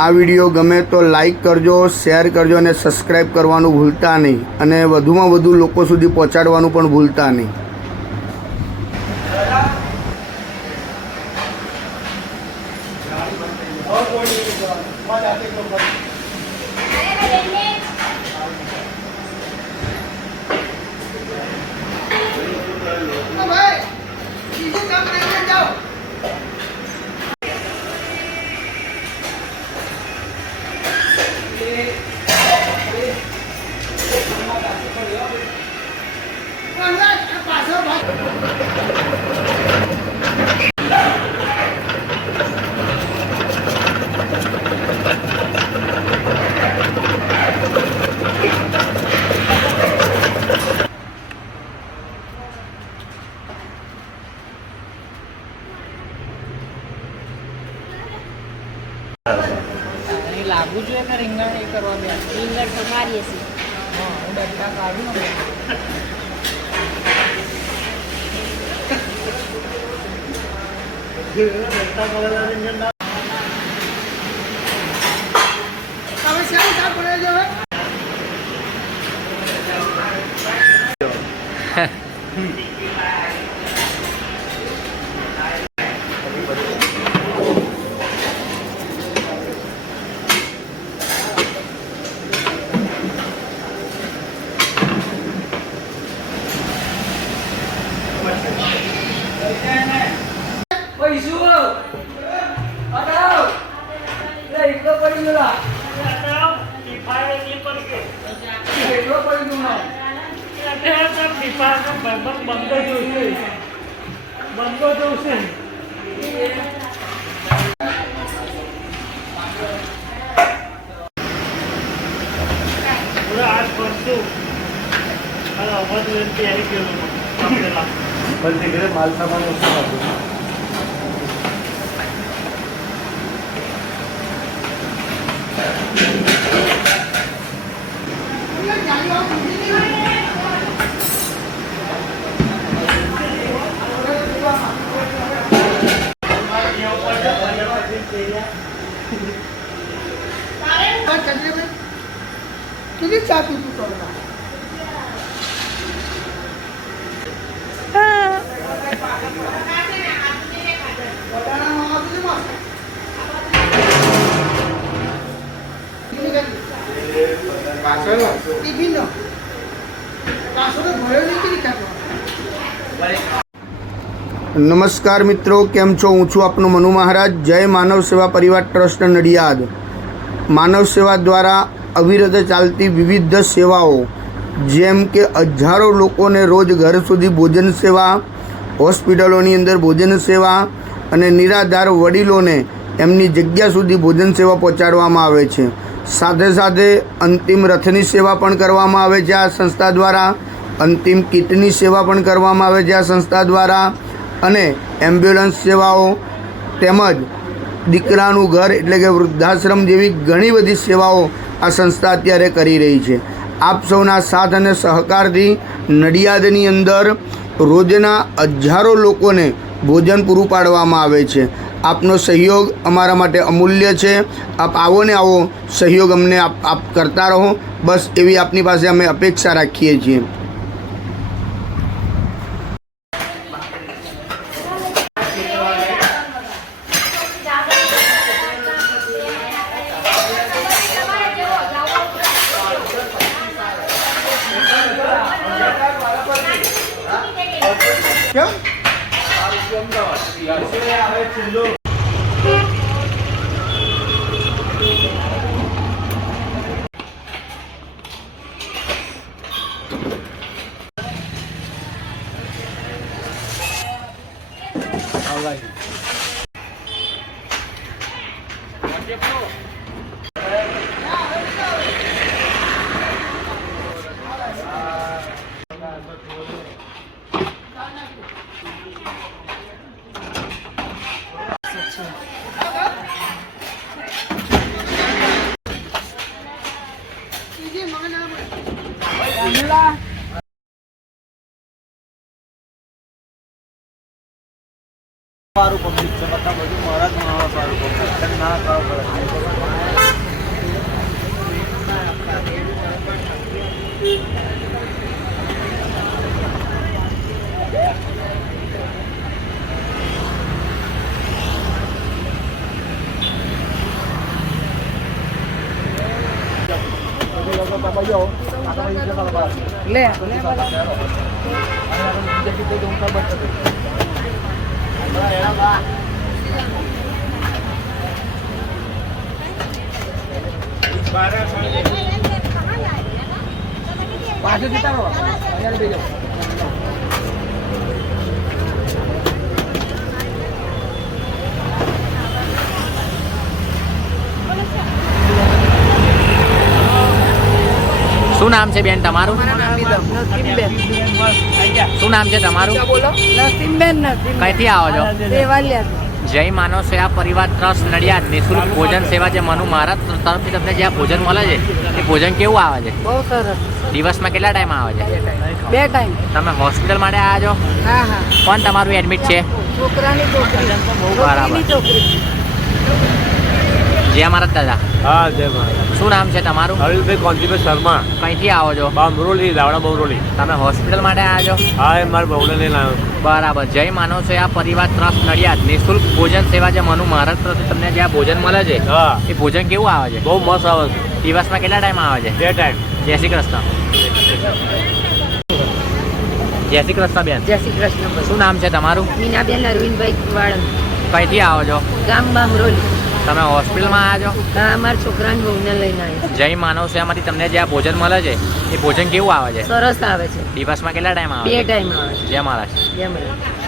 આ વિડીયો ગમે તો લાઈક કરજો, શેર કરજો અને સબસ્ક્રાઈબ કરવાનું ભૂલતા નહીં અને વધુમાં વધુ લોકો સુધી પહોંચાડવાનું પણ ભૂલતા નહીં. लागू जो है रिंगण ये करवा में रिंगण તમારી હશે. हां હું ડટ્ટા કાઢું ને ડટ્ટા કાઢેલા રીંગણ ના હવે સારી સાર પડે જો માલ સામાન किती चहा पितो थोडा નમસ્કાર મિત્રો, કેમ છો? હું છું આપનો મનુ મહારાજ. જય માનવ સેવા પરિવાર ટ્રસ્ટ નડિયાદ. માનવ સેવા દ્વારા અવિરત ચાલતી વિવિધ સેવાઓ જેમ કે હજારો લોકોને રોજ ઘર સુધી ભોજન સેવા, હોસ્પિટલોની અંદર ભોજન સેવા અને નિરાધાર વડીલોને એમની જગ્યા સુધી ભોજન સેવા પહોંચાડવામાં આવે છે. સાથે સાથે અંતિમ રથની સેવા પણ કરવામાં આવે છે આ સંસ્થા દ્વારા. અંતિમ કીટની સેવા પણ કરવામાં આવે છે આ સંસ્થા દ્વારા અને એમ્બ્યુલન્સ સેવાઓ તેમજ દીકરાનું ઘર એટલે કે વૃદ્ધાશ્રમ જેવી ઘણી બધી સેવાઓ આ સંસ્થા અત્યારે કરી રહી છે. આપ સૌના સાથ અને સહકારથી નડિયાદની અંદર રોજના હજારો લોકોને ભોજન પૂરું પાડવામાં આવે છે. આપનો સહયોગ અમારા માટે અમૂલ્ય છે. આપ આવો ને આવો સહયોગ અમને આપ કરતા રહો, બસ એવી આપની પાસે અમે અપેક્ષા રાખીએ છીએ. સારું પબ્લિક છે, બધા બધું મહારાજ સારું પબ્લિક ના લે પાછું જતા રહો અહીંયા બેજો શું નામ છે બેન તમારું? નસીમબેન શું નામ છે તમારું? બોલો નસીમબેન નસીમ કઈથી આવો છો? દેવાલિયા જય માનવ સેવા પરિવાર ટ્રસ્ટ નડિયાદ નિઃશુલ્ક ભોજન સેવા જે મનુ મહારાજ તરફથી તમને જે આ ભોજન મળે છે એ ભોજન કેવું આવે છે? બહુ સરસ દિવસમાં કેટલા ટાઈમ આવે છે? 2 ટાઈમ તમે હોસ્પિટલ માટે આવ્યા છો? હા હા કોણ તમારું એડમિટ છે? છોકરાની છોકરી છોકરીની છોકરી જય મહારાજ દાદા. હા જય મહારાજ. શું નામ છે તમારું? હરીશભાઈ કોંતીભાઈ શર્મા, કઈથી આવો છો? બામરોલી, દાવડા બામરોલી. તમે હોસ્પિટલ માટે આવ્યા છો? હા એ મારા બહુને લઈને આવ્યો. બરાબર. જય માનવ સેવા પરિવાર ટ્રસ્ટ નડિયાદ નિઃશુલ્ક ભોજન સેવા જે મનુ મહારાજ તરફથી તમને જે આ ભોજન મળે છે હા એ ભોજન કેવું આવે છે? બહુ મસ્ત આવે છે. દિવસમાં કેટલા ટાઈમ આવે છે? 2 ટાઈમ. જય શ્રી કૃષ્ણ. જય શ્રી કૃષ્ણ બેન. જય શ્રી કૃષ્ણ શું નામ છે તમારું? મીનાબેન અરવિંદભાઈ વાળંદ કઈથી આવો છો? ગામ બામરોલી તમે હોસ્પિટલમાં આવ્યા છો? હા અમારા છોકરાની બહુને લઈને આવ્યા જય માનવ સેવામાંથી તમને જે આ ભોજન મળે છે એ ભોજન કેવું આવે છે? સરસ આવે છે દિવસમાં કેટલા ટાઈમ આવે 2 છે? ટાઈમ આવે છે જય મહારાજ. જય મહારાજ